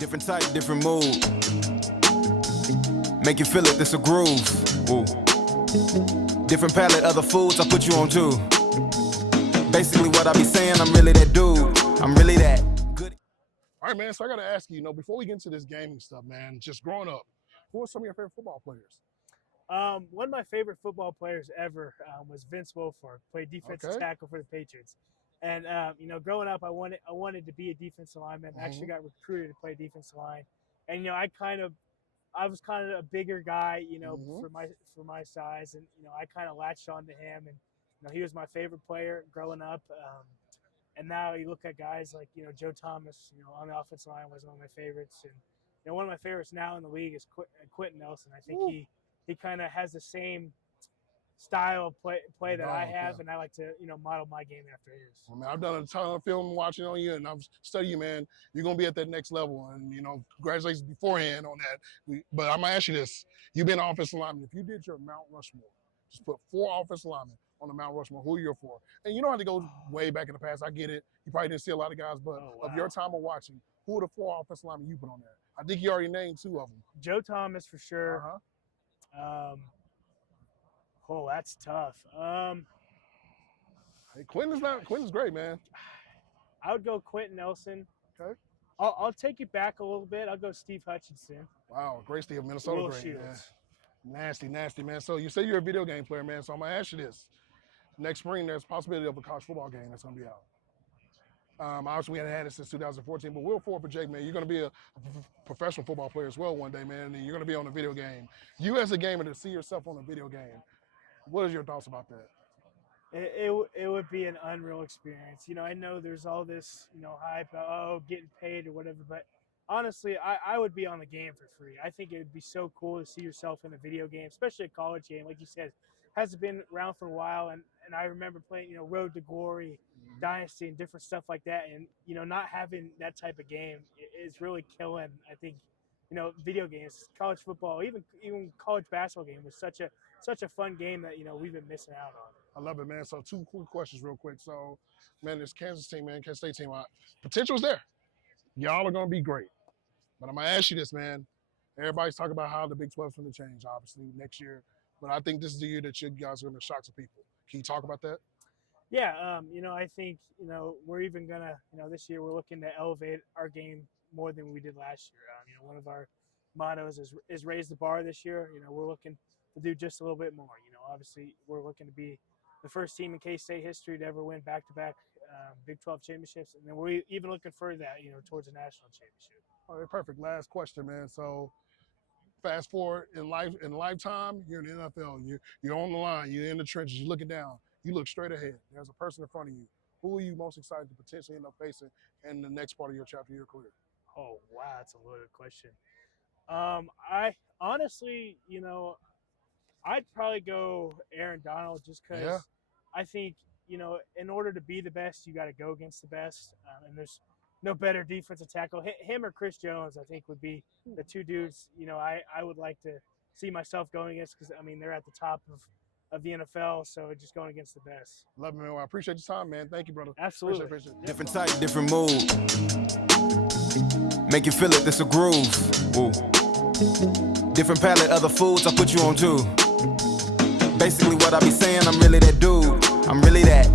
Different type, different mood. Make you feel it, this a groove. Ooh. Different palette, other foods I put you on too. Basically what I be saying, I'm really that dude. I'm really that good. All right, man, so I got to ask you, before we get into this gaming stuff, man, just growing up, who are some of your favorite football players? One of my favorite football players ever was Vince Wolfork. Played defensive tackle for the Patriots. And growing up, I wanted to be a defensive lineman. I actually got recruited to play defensive line. And I was kind of a bigger guy, for my size, and I kind of latched on to him, and he was my favorite player growing up. And now you look at guys like Joe Thomas, on the offensive line was one of my favorites, and one of my favorites now in the league is Quentin Nelson. I think he kind of has the same style of play that I have, and I like to model my game after his. Well, man, I've done a ton of film watching on you, and I've studied you, man. You're gonna be at that next level, and congratulations beforehand on that. But I'm gonna ask you this: you've been an offensive lineman. If you did your Mount Rushmore, just put 4 offensive linemen on the Mount Rushmore, who are you for? And you don't have to go way back in the past. I get it. You probably didn't see a lot of guys, but of your time of watching, who are the 4 offensive linemen you put on there? I think you already named 2 of them. Joe Thomas for sure. That's tough. Hey, Quentin's great, man. I would go Quentin Nelson. Okay. I'll take it back a little bit. I'll go Steve Hutchinson. Wow, great Steve, Minnesota great, man. Nasty, man. So you say you're a video game player, man. So I'm gonna ask you this: next spring, there's a possibility of a college football game that's gonna be out. Obviously, we haven't had it since 2014, but we'll forward for Jake, man. You're going to be a professional football player as well one day, man, and you're going to be on a video game. You as a gamer to see yourself on a video game, what is your thoughts about that? It would be an unreal experience. I know there's all this, hype about, getting paid or whatever, but honestly, I would be on the game for free. I think it would be so cool to see yourself in a video game, especially a college game, like you said. Hasn't been around for a while, and I remember playing, Road to Glory, Dynasty, and different stuff like that, and not having that type of game is really killing. I think video games, college football, even college basketball game was such a fun game that we've been missing out on. I love it, man. So 2 quick questions real quick. So, man, this Kansas team, man, Kansas State team, potential's there. Y'all are going to be great. But I'm going to ask you this, man. Everybody's talking about how the Big 12 is going to change, obviously, next year. But I think this is the year that you guys are going to shock some people. Can you talk about that? Yeah, I think, we're even going to, this year we're looking to elevate our game more than we did last year. One of our mottos is raise the bar this year. We're looking to do just a little bit more. Obviously we're looking to be the first team in K-State history to ever win back-to-back Big 12 championships. And then we're even looking for that, towards a national championship. All right, perfect. Last question, man. So fast forward in lifetime, you're in the NFL. You're on the line. You're in the trenches. You're looking down. You look straight ahead. There's a person in front of you. Who are you most excited to potentially end up facing in the next part of your chapter of your career? Oh, wow, that's a loaded question. I honestly, I'd probably go Aaron Donald just because I think, in order to be the best, you got to go against the best. And there's no better defensive tackle. Him or Chris Jones, I think, would be the 2 dudes, I would like to see myself going against because, they're at the top of the NFL, so just going against the best. Love it, man. Well, I appreciate your time, man. Thank you, brother. Absolutely. Appreciate it. Different type, different mood. Make you feel it, this a groove. Ooh. Different palette, other foods I put you on too. Basically what I be saying, I'm really that dude. I'm really that